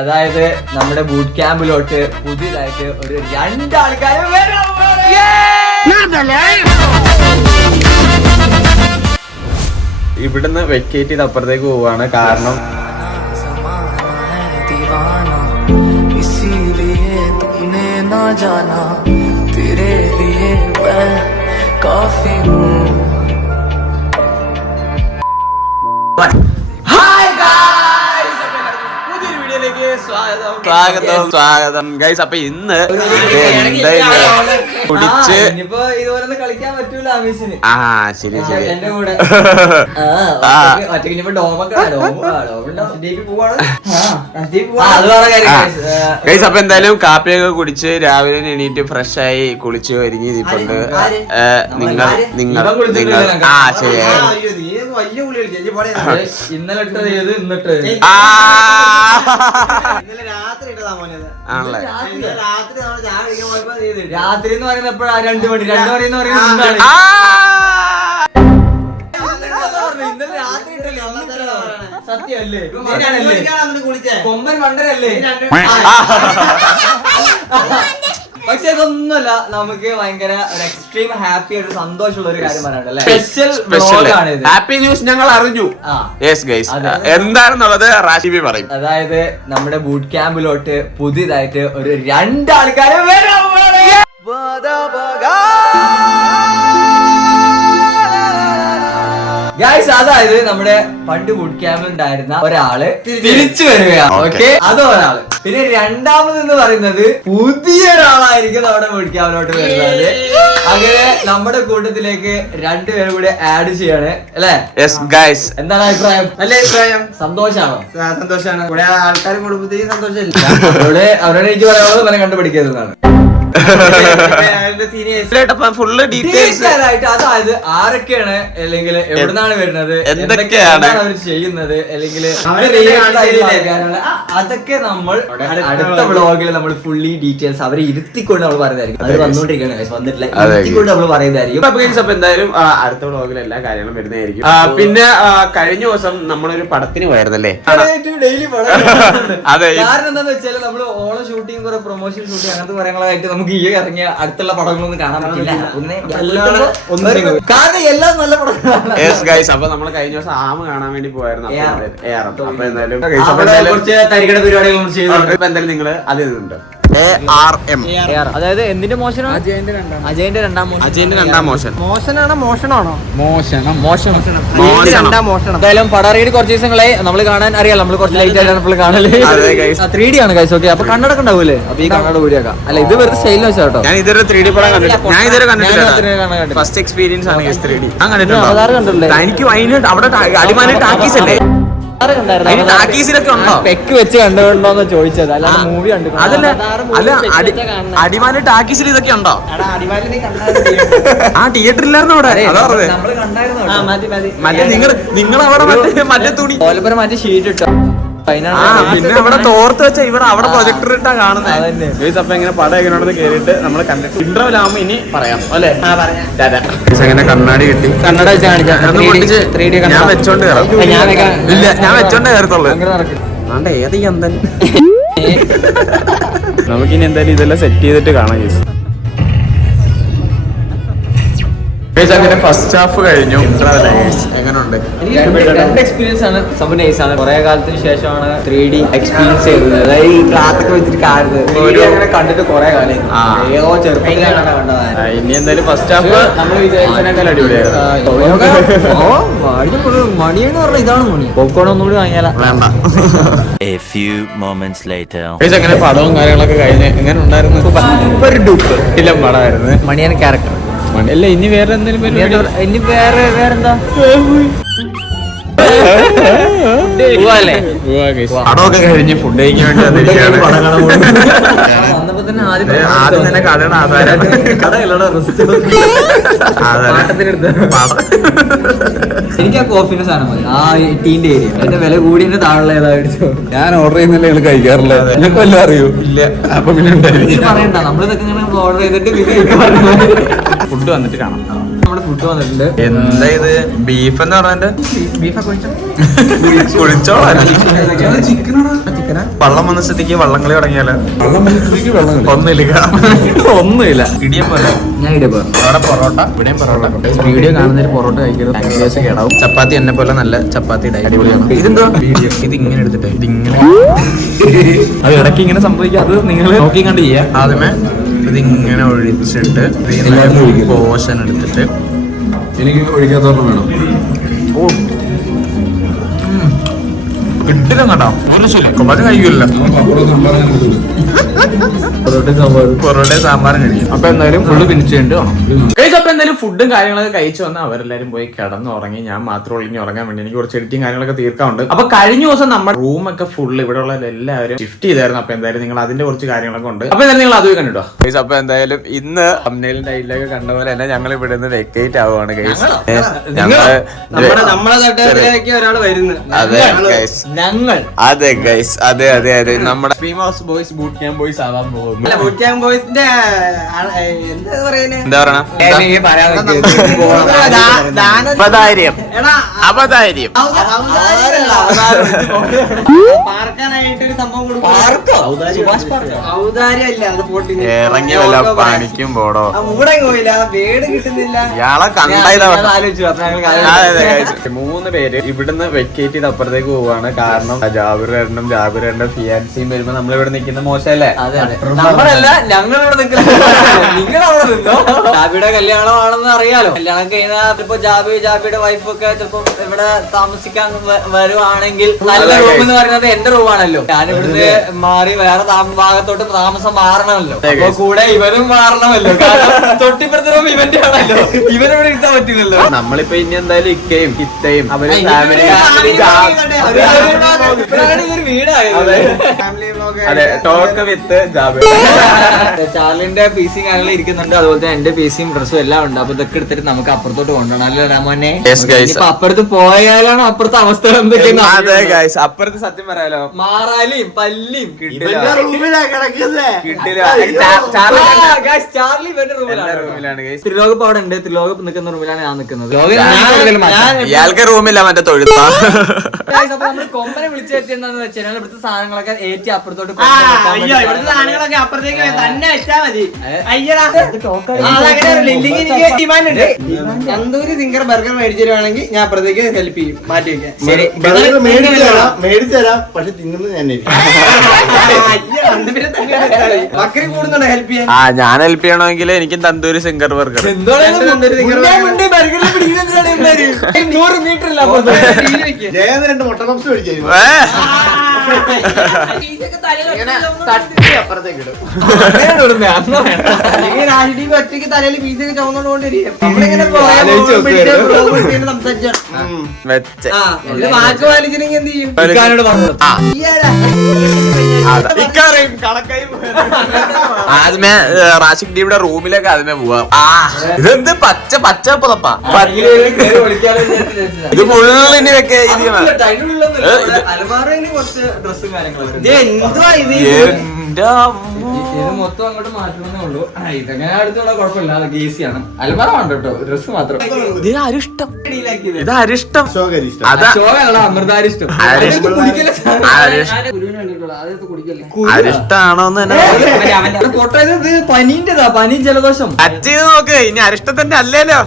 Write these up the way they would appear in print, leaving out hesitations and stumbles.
അതായത് നമ്മുടെ ബൂട്ട് ക്യാമ്പിലോട്ട് പുതിയതായിട്ട് ഒരു 2 ആൾക്കാരെ ഇവിടുന്ന് വെക്കേറ്റ് ചെയ്ത് അപ്പുറത്തേക്ക് പോവാണ്. കാരണം സ്വാഗതം ഗൈസ്. അപ്പൊ ഇന്ന് കുടിച്ച് ഇതുപോലെ കളിക്കാൻ പറ്റൂല ആവേശിന്. ശരി ശരി. എന്റെ കൂടെ ഗൈസ് അപ്പൊ എന്തായാലും കാപ്പിയൊക്കെ കുടിച്ച് രാവിലെ എണീറ്റ് ഫ്രഷ് ആയി കുളിച്ച് ഒരുങ്ങി ഇരിപ്പുണ്ട്. നിങ്ങൾ ഇന്നലെ ഇട്ടത് ഏത് ഇന്നിട്ട് രാത്രി എന്ന് പറയുന്നത് എപ്പോഴാ? 2 മണി എന്ന് പറയുന്നത് ഇന്നലെ രാത്രി സത്യല്ലേ? കൊമ്പൻ മണ്ടരല്ലേ? പക്ഷെ ഇതൊന്നുമല്ല, നമുക്ക് ഭയങ്കര ഒരു എക്സ്ട്രീം ഹാപ്പി ആയിട്ട് സന്തോഷമുള്ള ഒരു കാര്യം പറയാനല്ലേ. സ്പെഷ്യൽ ഹാപ്പി ന്യൂസ് ഞങ്ങൾ അറിഞ്ഞു. എന്താണെന്നുള്ളത് റാഷിബി പറയും. അതായത് നമ്മുടെ ബൂട്ട് ക്യാമ്പിലോട്ട് പുതിയതായിട്ട് ഒരു 2 ആൾക്കാരെ ഗൈസ്. അതായത് നമ്മുടെ പണ്ട് ബൂട്ട് ക്യാമ്പിൽ ഉണ്ടായിരുന്ന ഒരാള് തിരിച്ചു വരികയാണ്. ഓക്കെ, അത് ഒരാള്. പിന്നെ രണ്ടാമത് എന്ന് പറയുന്നത് പുതിയ ഒരാളായിരിക്കും നമ്മുടെ ബൂട്ട് ക്യാമ്പിലോട്ട് വരുന്നത്. അങ്ങനെ നമ്മുടെ കൂട്ടത്തിലേക്ക് 2 പേരും കൂടി ആഡ് ചെയ്യാണ് അല്ലേ? എന്താണ് അഭിപ്രായം? നല്ല അഭിപ്രായം. സന്തോഷാണോ? സന്തോഷാണ്. ഇവിടെ ആൾക്കാർ കുടുംബത്തിൽ സന്തോഷമില്ല. അവരോട് എനിക്ക് പറയാനുള്ളത് મને കണ്ടുപിടിക്കുന്നതാണ്. ഫുള്ള് ഡീറ്റെയിൽസ് ആയിട്ട് അതായത് ആരൊക്കെയാണ്, അല്ലെങ്കിൽ എവിടുന്നാണ് വരുന്നത്, എന്തൊക്കെയാണ് അവർ ചെയ്യുന്നത്, അല്ലെങ്കിൽ അതൊക്കെ നമ്മൾ അടുത്ത വ്ളോഗിൽ നമ്മൾ ഫുള്ളി ഡീറ്റെയിൽസ് അവരെ ഇരുത്തിക്കൊണ്ട് നമ്മൾ പറയുന്നതായിരിക്കും. അത് വന്നുകൊണ്ടിരിക്കുകയാണ്, വന്നിട്ടില്ല, ഇരുത്തിക്കൊണ്ട് നമ്മൾ പറയുന്നതായിരിക്കും. അപ്പൊ എന്തായാലും അടുത്ത വ്ളോഗിൽ എല്ലാ കാര്യങ്ങളും വരുന്നതായിരിക്കും. പിന്നെ കഴിഞ്ഞ ദിവസം നമ്മളൊരു പടത്തിന് പോയായിരുന്നല്ലേ? ഡെയിലി പടം. കാരണം എന്താന്ന് വെച്ചാൽ നമ്മള് ഓണം ഷൂട്ടിങ്, കുറെ പ്രൊമോഷൻ ഷൂട്ടിങ്, അങ്ങനത്തെ കാര്യങ്ങളായിട്ട് നമുക്ക് ഈ ഇറങ്ങിയ അടുത്തുള്ള പടങ്ങളൊന്നും കാണാൻ പറ്റില്ല. കാരണം എല്ലാം നല്ല പടങ്ങളാണ്. അപ്പൊ നമ്മള് കഴിഞ്ഞ ദിവസം ആമ കാണാൻ വേണ്ടി പോയായിരുന്നു. അപ്പൊ എന്തായാലും കുറച്ച് തരികട പരിപാടികൾ ചെയ്തു. ഇപ്പൊ എന്തായാലും നിങ്ങള് അതിൽ നിന്നുണ്ട്. അതായത് എന്തിന്റെ മോശനാണ്? അജയന്റെ രണ്ടാം മോശൻ. മോശനാണോ മോഷണമാണോ? എന്തായാലും പടറിയിട്ട് കുറച്ച് ദിവസങ്ങളായി നമ്മള് കാണാൻ അറിയാം. നമ്മള് കുറച്ച് ലൈറ്റ് ആയിട്ടാണ് ഇപ്പോൾ കാണല്. 3D ആണ് ഗൈസ്. ഓക്കെ, അപ്പൊ കണ്ണടക്കം ഉണ്ടാവൂലേ? അപ്പൊ ഈ കണ്ണട കൂടിയാക്കാം. അല്ല, ഇത് വെറുതെ സ്റ്റൈലിന് വെച്ചാ കേട്ടോ. ഞാൻ ഇതൊരു 3D പടം കണ്ടിട്ടില്ല. ഞാൻ ഇതുവരെ കണ്ടിട്ടില്ല. ഫസ്റ്റ് എക്സ്പീരിയൻസ് ആണ് 3D. ഞാൻ കണ്ടിട്ടുണ്ട്. എനിക്ക് വൈകിട്ട് അവിടെ അടിമാലി ടാക്കീസ് അല്ലേ? പെക്ക് വെച്ച് കണ്ടുകൊണ്ടോന്ന് ചോദിച്ചത്, അല്ലാതെ മൂവി കണ്ടു. അടിമാലി ടാക്കീസിൽ ഇതൊക്കെ ഉണ്ടോ? ആ തിയേറ്ററിലായിരുന്നു അവിടെ. നിങ്ങൾ അവിടെ മറ്റേ തുണി മറ്റേ ഷീറ്റ് ഇട്ടോ. പിന്നെ അവിടെ തോർത്ത് വെച്ച ഇവിടെ അവിടെ പ്രൊജക്ടർ ഇട്ടാ കാണുന്നത്. അപ്പൊ ഇങ്ങനെ പടം എങ്ങനെയാണെന്ന് കേറിയിട്ട് നമ്മള് കണ്ടിട്ട് ഇന്റർവെൽ ആവുമ്പോ ഇനി പറയാം അല്ലെ? അങ്ങനെ കണ്ണാടി കിട്ടി. കണ്ണട വെച്ച് കാണിച്ചാൽ ഞാൻ വെച്ചോണ്ട് കയറാം. ഇല്ല, ഞാൻ വെച്ചോണ്ടേ കയറത്തുള്ളൂ. ആണ്ടെ ഏത് ചന്തൻ. നമുക്കിനി എന്തായാലും ഇതെല്ലാം സെറ്റ് ചെയ്തിട്ട് കാണാം. അങ്ങനെ ഫസ്റ്റ് ഹാഫ് കഴിഞ്ഞു. എങ്ങനെയുണ്ട്? രണ്ട് എക്സ്പീരിയൻസ് ആണ്. സംഭവം നൈസ് ആണ്. കുറെ കാലത്തിന് ശേഷമാണ് 3D എക്സ്പീരിയൻസ് ചെയ്തത്. അതായത് ഈ ക്ലാത്തൊക്കെ വെച്ചിട്ട് കാണുന്നത് കണ്ടിട്ട് കുറെ കാലം ഏതോ ചെറുപ്പത്തിലാണ് കണ്ടതാണ്. ഇനി എന്തായാലും ഫസ്റ്റ് ഹാഫ് നമ്മൾ വിചാരിച്ചതിനേക്കാൾ അടിപൊളിയായിരുന്നു. മണിയെന്ന് പറഞ്ഞാൽ ഇതാണ് മണി. പോപ്കോൺ ഒന്നുകൂടി വാങ്ങിയാല വേണ്ട. അങ്ങനെ പടവും കാര്യങ്ങളൊക്കെ കഴിഞ്ഞ് എങ്ങനെ ഉണ്ടായിരുന്നു? സൂപ്പർ ഡൂപ്പർ ഫിലം പടമായിരുന്നു. മണിയാണ് ക്യാരക്ടർ. അല്ല, ഇനി വേറെ എന്തെങ്കിലും ഇനി വേറെന്താ? പടമൊക്കെ കഴിഞ്ഞ് ഫുഡ് കഴിക്കാൻ വേണ്ടി വന്നിരിക്കുകയാണ്. ആദ്യം തന്നെ കടയുടെ ആധാരം എനിക്ക് ആ കോഫിന്റെ സാധനം മതി. ആ ടീന്റെ ഏരിയ അതിന്റെ വില കൂടിയതിന്റെ താഴെ ഏതായിട്ട് ഞാൻ ഓർഡർ ചെയ്യുന്നില്ല. നിങ്ങൾ കഴിക്കാറില്ല? നിങ്ങൾക്ക് വല്ല അറിയോ? ഇല്ല. അപ്പൊ പിന്നെ പറയണ്ട, നമ്മളിതൊക്കെ ഇങ്ങനെ ഓർഡർ ചെയ്തിട്ട് ഫുഡ് വന്നിട്ട് കാണാം. നമ്മുടെ ഫുഡ് വന്നിട്ടുണ്ട്. എന്താ ഇത്? ബീഫ് എന്ന് പറഞ്ഞിട്ട് വള്ളം വന്ന സ്ഥിതിക്ക് വള്ളംകളി തുടങ്ങിയാലോ? ഒന്നുമില്ല. ഇടിയപ്പോലെ ഞാൻ ഇടപെടും. അവിടെ പൊറോട്ട, ഇവിടെയും പൊറോട്ട. വീഡിയോ കാണുന്നൊരു പൊറോട്ട കഴിക്കരുത്, ലാംഗ്വേജ് കേടാവും. ചപ്പാത്തി എന്നെ പോലെ നല്ല ചപ്പാത്തി അടിപൊളിയാണ്. ഇതെന്തോ വീഡിയോ? ഇത് ഇങ്ങനെ എടുത്തിട്ട് ഇതിങ്ങനെ അത് ഇടയ്ക്ക് ഇങ്ങനെ സംഭവിക്കുക. അത് നിങ്ങൾ നോക്കി കണ്ട് ചെയ്യാം. ആദ്യമേ ഇതിങ്ങനെ ഒഴിച്ചിട്ട് പോഷൻ എടുത്തിട്ട് എനിക്ക് ഒഴിക്കാത്തോളം വേണം. ഓ കിട്ടില്ല കേട്ടോ. ഒരു ശരിക്കും കഴിക്കില്ല. പൊറോട്ട സാമ്പാറും കഴിക്കും. അപ്പൊ എന്തായാലും ഫുള്ള് ഫിനിഷ് ചെയ്യേണ്ടി വേണം. അപ്പൊ എന്തായാലും ഫുഡും കാര്യങ്ങളൊക്കെ കഴിച്ചു വന്നാൽ അവരെല്ലാരും പോയി കിടന്നുറങ്ങി. ഞാൻ മാത്രം ഒളിഞ്ഞ് ഉറങ്ങാൻ വേണ്ടി എനിക്ക് കുറച്ച് എഡിറ്റിംഗ് കാര്യങ്ങളൊക്കെ തീർക്കാറുണ്ട്. അപ്പൊ കഴിഞ്ഞ ദിവസം നമ്മുടെ റൂമൊക്കെ ഫുള്ള് ഇവിടെ ഉള്ള എല്ലാവരും ഷിഫ്റ്റ് ചെയ്തായിരുന്നു. അപ്പൊ എന്തായാലും നിങ്ങൾ അതിന്റെ കുറച്ച് കാര്യങ്ങളൊക്കെ ഉണ്ട്. അപ്പൊ എന്തായാലും നിങ്ങൾ അത് കണ്ടിട്ടോ. അപ്പൊ എന്തായാലും ഇന്ന് തംബ്നെയിലും ടൈറ്റിലൊക്കെ കണ്ട പോലെ തന്നെ ഞങ്ങൾ ഇവിടെ നിന്ന് വെക്കേറ്റ് ആവുകയാണ്. നമ്മളെ തട്ടത്തിലേക്ക് ഒരാൾ വരുന്നു. അതെ ഗൈസ്, ഞങ്ങൾ അതെ ഗൈസ്, അതെ അതെ അതെ നമ്മുടെ ഫീമസ് ബോയ്സ് ബൂട്ട് ക്യാമ്പ് ബോയ്സ് ആവാൻ പോകുന്നു. ബൂട്ട് ക്യാമ്പ് ബോയ്സിന്റെ എന്താ പറയുന്നത്? എന്താ പറയണ? അപധാര്യം. പാർക്കാനായിട്ടൊരു സംഭവം കൊടുക്കും. ഇറങ്ങിയ വല്ല പണിക്കും പോടോ. മൂടെ പോയില്ല, വീട് കിട്ടുന്നില്ല. ഇയാളെ കണ്ടായില്ല. ആലോചിച്ചു. 3 പേര് ഇവിടുന്ന് വെക്കേറ്റ് ചെയ്ത് അപ്പുറത്തേക്ക് പോവാണ്. കാരണം ജാബിറേട്ടനും ഫിയാൻസിയും വരുമ്പോ നമ്മളിവിടെ നിൽക്കുന്ന മോശമല്ലേ? നമ്മളല്ല, ഞങ്ങളിവിടെ നിൽക്കുന്നത്. നിങ്ങൾ അവിടെ നിന്നോ. ജാബിയുടെ കല്യാണമാണെന്ന് അറിയാലോ. കല്യാണം കഴിഞ്ഞാൽ ചിലപ്പോ ജാബിയുടെ വൈഫൊക്കെ ചിലപ്പോ ഇവിടെ താമസിക്കാൻ വരുവാണെങ്കിൽ നല്ല റൂം എന്ന് പറയുന്നത് എന്റെ റൂമാണല്ലോ. ഞാൻ ഇവിടുന്ന് മാറി വേറെ ഭാഗത്തോട്ട് താമസം മാറണമല്ലോ. അപ്പൊ കൂടെ ഇവനും മാറണമല്ലോ. തൊട്ടിപ്പുറത്തെ റൂം ഇവന്റെ ആണല്ലോ. ഇവനിവിടെ ഇരുത്താൻ പറ്റില്ലല്ലോ. നമ്മളിപ്പോ ഇനി എന്തായാലും ഇക്കയും ഇത്തയും അവര് ഇതൊരു വീടായത്. അതെ ടോക്ക് വിത്ത് ജാബിർ. ചാർലിന്റെ പി സി കാര്യങ്ങൾ ഇരിക്കുന്നുണ്ട്. അതുപോലെ തന്നെ എന്റെ പി സിയും ഡ്രസ്സും എല്ലാം ഉണ്ട്. അപ്പൊ ഇതൊക്കെ എടുത്തിട്ട് നമുക്ക് അപ്പുറത്തോട്ട് കൊണ്ടുപോകണം. അല്ലേ രാമോനെ? ഇപ്പൊ അപ്പുറത്ത് പോയാലാണ് അപ്പുറത്തെ അവസ്ഥ എന്തൊക്കെയാണ്. അപ്പുറത്ത് സത്യം പറയാലോ, മാറാലിയും പല്ലിയും ചാർലി ഇവന്റെ റൂമിലാണ്. ത്രിലോകപ്പ് അവിടെ ഉണ്ട്. ത്രിലോകപ്പ് നിൽക്കുന്ന റൂമിലാണ് ഞാൻ നിൽക്കുന്നത്. ഇയാൾക്ക് റൂമില്ല, മറ്റേ തൊഴുത്താ. അപ്പൊ നമ്മള് കൊമ്പനെ വിളിച്ചു വെച്ചിട്ടുണ്ടെന്ന് വെച്ചാൽ ഇവിടുത്തെ സാധനങ്ങളൊക്കെ ഏറ്റി അപ്പുറത്തോട്ട് ഇവിടുത്തെ സാധനങ്ങളൊക്കെ അപ്പുറത്തേക്ക് തന്നെ വെച്ചാ മതി. അയ്യടാ, എനിക്ക് ഡിമാൻഡ് ഉണ്ട്. തന്തൂരി സിംഗർ ബർഗർ മേടിച്ചു തരുവാണെങ്കിൽ ഞാൻ അപ്പുറത്തേക്ക് ഹെൽപ്പ് ചെയ്യും. മാറ്റി വെക്കാൻ. ശരി, മേടിച്ചു തരാം. പക്ഷെ തിന്നുന്നത് ഞാൻ ബക്കറി കൂടുന്നുണ്ടോ ഹെൽപ്പ് ചെയ്യാൻ? ഞാൻ ഹെൽപ്പ് ചെയ്യണമെങ്കിൽ എനിക്കും തന്തൂരി സിംഗർ ബർഗർ. 100 മീറ്റർ ഇല്ല. ജയന്ന് 2 മുട്ട പപ്സ് മേടിച്ചു ഒറ്റയ്ക്ക് തലയിൽ പീസൊക്കെ ചുമന്നോണ്ട് വാക്ക് പാലിച്ചില്ലെങ്കിൽ എന്ത് ചെയ്യും? ആദ്യമേ റാഷിക് ഡിയുടെ റൂമിലേക്ക് ആദ്യമേ പോവാം. ഇതെന്ത് പച്ച പച്ച പുതപ്പാ. ഇത് ഫുള്ളിന് വെക്ക. ഇത് മൊത്തം അങ്ങോട്ട് മാറ്റണമെന്നേ ഉള്ളൂ. ഇതെങ്ങനെ അടുത്തുള്ള കുഴപ്പമില്ല. അത് ഈസിയാണ്. അൽമാറ വേണ്ട കേട്ടോ, ഡ്രസ് മാത്രം. ഇത് അരിഷ്ടം. ഇത് അരിഷ്ടം. അമൃതാരിഷ്ടം അരിഷ്ടാണോന്ന് തന്നെ ഫോട്ടോ. ഇത് പനീന്റെതാ, പനിയും ജലദോഷം. ടച്ച് ചെയ്ത് നോക്ക്. ഇനി അരിഷ്ടത്തിന്റെ അല്ലേലോ.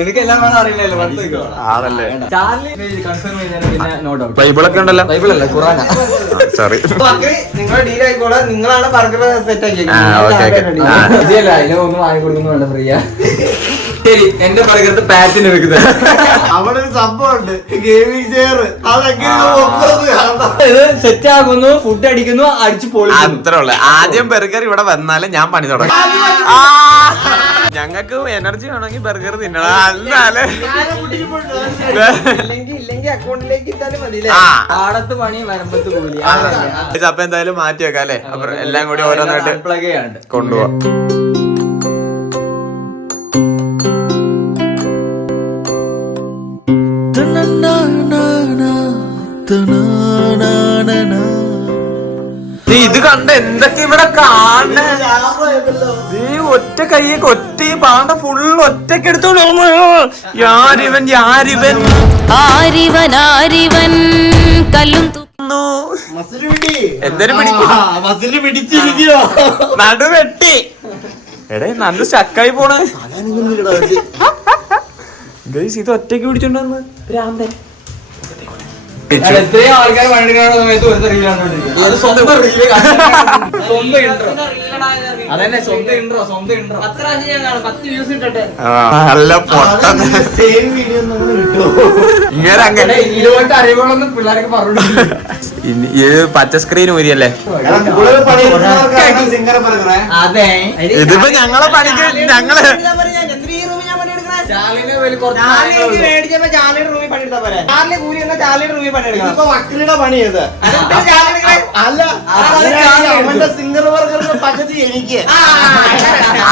എനിക്കെല്ലാം അറിയില്ലല്ലോ. ബൈബിളൊക്കെ ഉണ്ടല്ലോ. ബൈബിളല്ല, ഖുറാനാ. സോറി. നിങ്ങളുടെ ഡീൽ ആയിക്കോളെ. നിങ്ങളാണ് ബർഗർ സെറ്റ് ആക്കി. ഒന്നും വാങ്ങി കൊടുക്കുന്നുണ്ട് ഫ്രീയാ. ശരി, എന്റെ ബർഗർ പാറ്റിന് വെക്കുന്നത്. അവിടെ ഒരു സംഭവം ഉണ്ട്, ഗെയിമിംഗ് ചെയർ. ഇത് സെറ്റ് ആകുന്നു, ഫുഡ് അടിക്കുന്നു, അടിച്ചു പോയി. അത്രേ ഉള്ളു. ആദ്യം ബർഗർ ഇവിടെ വന്നാലും ഞാൻ പണി തുടങ്ങി. ഞങ്ങൾക്ക് എനർജി വേണമെങ്കിൽ ബർഗർ തിന്നണം. എന്നാലേ ഇല്ലെങ്കിൽ അക്കൗണ്ടിലേക്ക് ഇട്ടാലും മതി. പാടത്ത് പണി വരമ്പത്ത് കൂലി. അപ്പൊ എന്തായാലും മാറ്റി വെക്കാം അല്ലെ? അപ്പൊ എല്ലാം കൂടി ഓരോന്നായിട്ട് കൊണ്ടുപോവാം. ഇത് കണ്ട എന്തൊക്കെ ഇവിടെ കാണേ. ഒറ്റ കൈയൊക്കെ ഒറ്റ ഈ പാണ്ട ഫുള്ള് ഒറ്റക്ക് എടുത്തോളൂ. യാരിവൻ യാരിവൻ ആരിവൻ ആരിവൻ കല്ലും എന്തൊരു പിടിച്ചിരിക്കോ നടു വെട്ടി. എടേ നല്ല സ്റ്റക്കായി പോണേ. ഇത് ഒറ്റക്ക് പിടിച്ചോണ്ടെന്ന് ഭ്രാന്തൻ. എത്രയും ആൾക്കാർ പണിയെടുക്കുന്ന സമയത്ത് ഒരു റീലാണ് അതന്നെ സ്വന്തം ഇൻട്രോ 10 പ്രാവശ്യം ഞാൻ കാണും, 10 വ്യൂസ് ഇട്ടിട്ട്. നല്ല പൊട്ട ഇങ്ങനെ അങ്ങനെ ഇതുപോലത്തെ അറിവുകളൊന്നും പിള്ളേർക്ക് പറഞ്ഞു പച്ച സ്ക്രീൻ ഊരിയല്ലേ. അതെ ഇതിപ്പോ ഞങ്ങളെ പണിക്ക് ഞങ്ങള് ചാലിനെ വലിയ കുറച്ച് ചാർലി മേടിച്ചപ്പോ ചാർലിയുടെ റൂമിൽ പണിയെടുത്താ പോരെ? ചാർലി കൂലി എന്നാ ചാർലിയുടെ റൂമിൽ പണിയെടുക്കണം. ഇപ്പൊ വക്കീലിയുടെ പണി ചെയ്ത് അല്ല അവന്റെ സിംഗർ വർക്കറിന്റെ പകുതി എനിക്ക്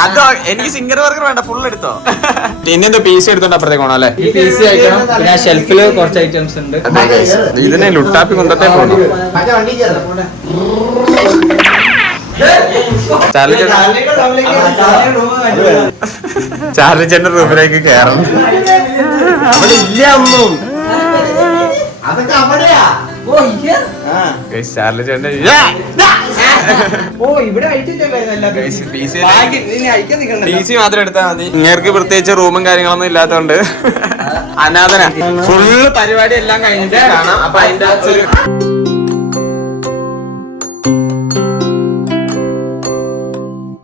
അതോ എനിക്ക് സിംഗർ വർക്കർ വേണ്ട, ഫുൾ എടുത്തോ. പിന്നെന്തോ പീസ് എടുത്തോണ്ട് അപ്പുറത്തേക്ക് പോണോ അല്ലേ. ഈ PC അയക്കണം. പിന്നെ ഷെൽഫില് കുറച്ച് ഐറ്റംസ് ഉണ്ട്. ഇതിനെ ലുട്ടാപ്പി കൊണ്ടത്തെ പോണോ. മറ്റേ വണ്ടി കയറാം ചാർലി ചേട്ടന്റെ റൂമിലേക്ക് കയറണം. അവിടെ ഇല്ല ഒന്നും, അതൊക്കെ അവിടെയാ. ചാർലി ചേട്ടന്റെ ഓ ഇവിടെ അയച്ചിട്ടല്ലായിരുന്നല്ല PC മാത്രം എടുത്താൽ മതി. ഇങ്ങേർക്ക് പ്രത്യേകിച്ച് റൂമും കാര്യങ്ങളൊന്നും ഇല്ലാത്തോണ്ട് അനാഥന. ഫുള്ള് പരിപാടി എല്ലാം കഴിഞ്ഞിട്ട് കാണാം. അപ്പൊ അതിന്റെ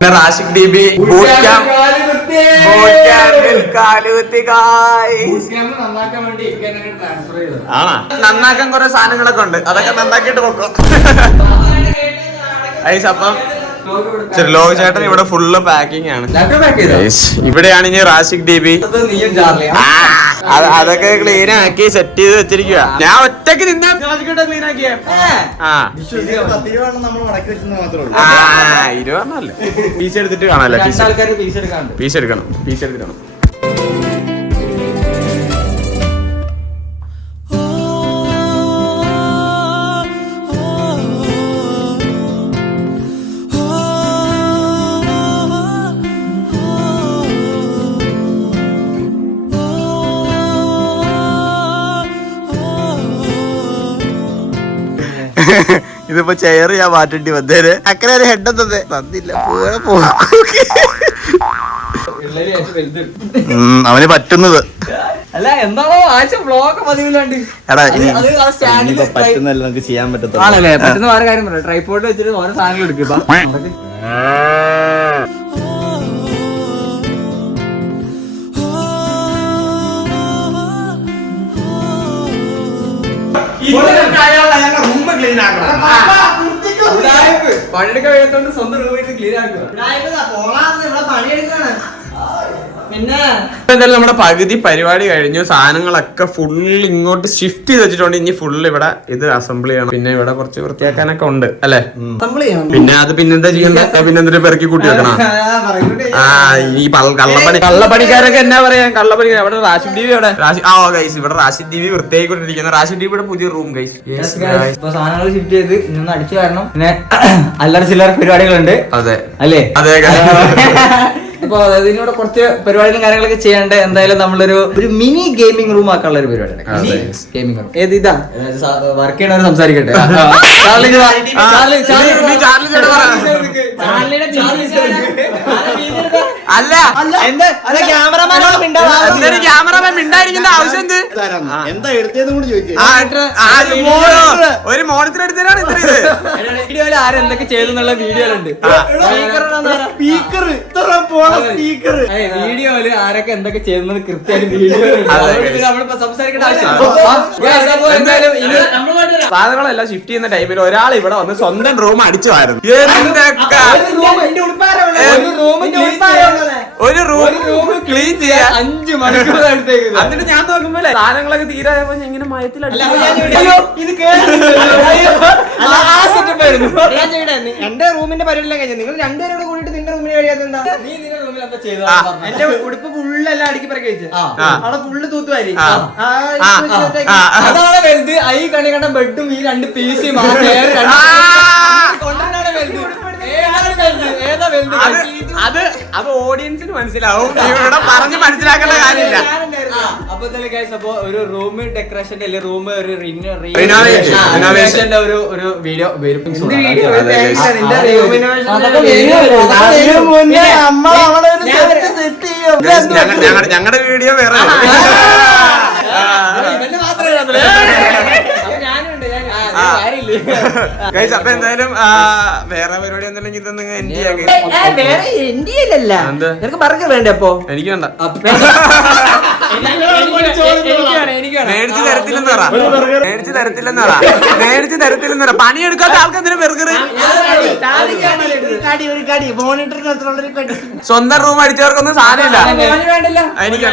ഒരു റാഷിക് DB ബൂട്ട് ക്യാമ്പ് നന്നാക്കാൻ വേണ്ടി ട്രാൻസ്ഫർ ചെയ്തത്. ആണോ? നന്നാക്കാൻ കുറെ സാധനങ്ങളൊക്കെ ഉണ്ട്, അതൊക്കെ നന്നാക്കിട്ട് പോക്കോ. അപ്പം ലോക ചേട്ടൻ ഇവിടെ ഫുള്ള് പാക്കിംഗ് ആണ്. ഇവിടെയാണ് ഇനി റാഷിക് DB. നീയും ചാർലിയാ അതൊക്കെ ക്ലീൻ ആക്കി സെറ്റ് ചെയ്ത് വെച്ചിരിക്കുക. ഞാൻ ഒറ്റക്ക് നിന്നാ ക്ലീൻ ആക്കിയ. നമ്മൾ മടക്കി വെച്ചെന്ന് മാത്രമേ ഉള്ളൂ. 20 പീസ് എടുത്തിട്ട് കാണാല്ലേ. ആൾക്കാർ പീസ് എടുക്കാണ്ട്. പീസ് എടുക്കണം. ഇതിപ്പോ ചെയർ ഞാൻ മാറ്റേണ്ടി വന്നേര്. അക്കരെ ഒരു ഹെഡ് തന്നെ തന്നില്ല. അവന് പറ്റുന്നത് അല്ല എന്താണോ ആഴ്ച വ്ളോഗ് പതിവില്ലാണ്ട്. എടാ പറ്റുന്നല്ല നമുക്ക് ചെയ്യാൻ പറ്റത്തുള്ളൂ. ആണല്ലേ പറ്റുന്ന വേറെ കാര്യം പറയാം. ട്രൈപ്പോർട്ട് വെച്ചിട്ട് ഓരോ സാധനങ്ങൾ എടുക്കുക. പണിയെടുക്കാൻ കഴിയാത്തോണ്ട് സ്വന്തം റൂമിൽ ക്ലീൻ ആക്കുക. ഇവിടെ പണിയെടുക്കാണ്. പിന്നെ എന്തായാലും നമ്മുടെ പകുതി പരിപാടി കഴിഞ്ഞു. സാധനങ്ങളൊക്കെ ഫുള്ള് ഇങ്ങോട്ട് ഷിഫ്റ്റ് ചെയ്ത് വെച്ചിട്ടുണ്ട്. ഇനി ഫുള്ള് ഇവിടെ ഇത് അസംബിൾ ചെയ്യണം. പിന്നെ ഇവിടെ കുറച്ച് വൃത്തിയാക്കാനൊക്കെ ഉണ്ട് അല്ലെ. പിന്നെ അത് പിന്നെന്താ ചെയ്യുന്നത്? പിന്നെന്തിട്ട് പെറുക്കി കൂട്ടി വെക്കണം. ഈ കള്ളപ്പണിക്കാരൊക്കെ എന്നാ പറയാ. കള്ളപ്പണിക്കാർ ഇവിടെ റാഷിദ് DB ഇവിടെ ഇവിടെ റാഷിദ് DB വൃത്തിയായിക്കൊണ്ടിരിക്കുന്നു. റാഷിദ് DB യുടെ പുതിയ റൂം ഗൈസ്. ഇപ്പൊ സാധനങ്ങൾ ഷിഫ്റ്റ് ചെയ്ത് ഇന്നൊന്ന് അടിച്ചു കാരണം പിന്നെ അല്ലറ ചില്ലറ പരിപാടികളുണ്ട്. അതെ അല്ലേ? അതെ. അപ്പൊ ഇതിനോട് കുറച്ച് പരിപാടികളും കാര്യങ്ങളൊക്കെ ചെയ്യേണ്ട. എന്തായാലും നമ്മളൊരു മിനി ഗെയിമിംഗ് റൂം ആക്കാനുള്ള ഒരു പരിപാടിയാണ്. ഗെയിമിംഗ് റൂം ഏത് ഇതാ വർക്ക് ചെയ്യണവർ സംസാരിക്കട്ടെ. അല്ല ക്യാമറമാൻ മിണ്ടായിരിക്കേണ്ട ആവശ്യം എന്ത്? എന്താ എടുത്തതെന്ന് കൂടി ചോദിച്ചേ. ഒരു മോണിറ്റർ എടുത്തതാണ് ഇത്ര ഇത്. വീഡിയോയിൽ ആരെന്തൊക്കെ ചെയ്തെന്നുള്ള വീഡിയോയിലുണ്ട്. സ്പീക്കർ വീഡിയോയില് ആരൊക്കെ എന്തൊക്കെ ചെയ്യുന്നത് കൃത്യമായിട്ട് വീഡിയോ നമ്മളിപ്പോ സംസാരിക്കേണ്ട ആവശ്യം. സാധനങ്ങളെല്ലാം ഷിഫ്റ്റ് ചെയ്യുന്ന ടൈമിൽ ഒരാൾ ഇവിടെ വന്ന് സ്വന്തം റൂം അടിച്ചു വാരുന്നു. ഒരു റൂം ക്ലീൻ ചെയ്യാൻ 5 മണിക്കൂർ എടുത്തേക്ക്. എന്നിട്ട് ഞാൻ നോക്കുമ്പോ സാധനങ്ങളൊക്കെ തീരായപ്പോ ഇങ്ങനെ മയത്തിൽ എന്റെ റൂമിന്റെ പരിപാടിയെല്ലാം കഴിഞ്ഞു. നിങ്ങൾ രണ്ടുപേരോട് കൂടിയിട്ട് നിന്റെ റൂമിന് കഴിയാതെന്താ? എന്റെ ഉടുപ്പ് ഫുള്ളെല്ലാം അടുക്കി പറക്കി വെച്ച് അവിടെ ഫുള്ള് തൂത്തുവാരി. അതാണ് വലുത്. ഈ കണി കണ്ട ബെഡും ഈ 2 PC അത് ഓഡിയൻസിന് മനസ്സിലാവും, ഇവിടെ പറഞ്ഞ് മനസ്സിലാക്കേണ്ട കാര്യമില്ല. അപ്പൊ ഗൈസ്, അപ്പൊ ഒരു റൂം ഡെക്കറേഷൻ അല്ലെ, റൂം ഒരു റിനോവേഷന്റെ ഒരു വീഡിയോ വരും. ഞങ്ങളുടെ വീഡിയോ വേറെ. ഗൈസ്, അപ്പൊ എന്തായാലും വേറെ പരിപാടി എന്തെങ്കിലും ഇതൊന്നും എൻഡ് ചെയ്യാൻ. വേറെ ഇന്ത്യയിലല്ല, നിനക്ക് ബർഗർ വേണ്ടേ? അപ്പൊ എനിക്ക് വേണ്ട, എനിക്ക് മേടിച്ച് തരത്തില്ലെന്ന് പറ, മേടിച്ച് തരത്തില്ലെന്ന് പറ. പണിയെടുക്കാത്ത ആൾക്ക് എന്തിനാ ബർഗർ? സ്വന്തം റൂം അടിച്ചവർക്കൊന്നും സാധനമില്ല. എനിക്ക്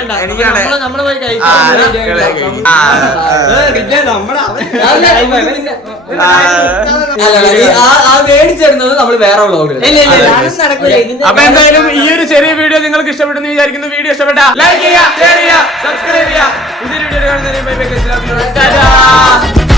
മേടിച്ചിരുന്നത് നമ്മള് വേറെ വ്ളോഗ്. അപ്പൊ എന്തായാലും ഈ ഒരു ചെറിയ വീഡിയോ നിങ്ങൾക്ക് ഇഷ്ടപ്പെട്ടെന്ന് വിചാരിക്കുന്നു. വീഡിയോ ഇഷ്ടപ്പെട്ട ലൈക്ക് ചെയ്യുക, ഷെയർ ചെയ്യുക, സബ്സ്ക്രൈബ് ചെയ്യുക. പുതിയൊരു വീഡിയോ കാണുന്നതിന് ബൈ ബൈ.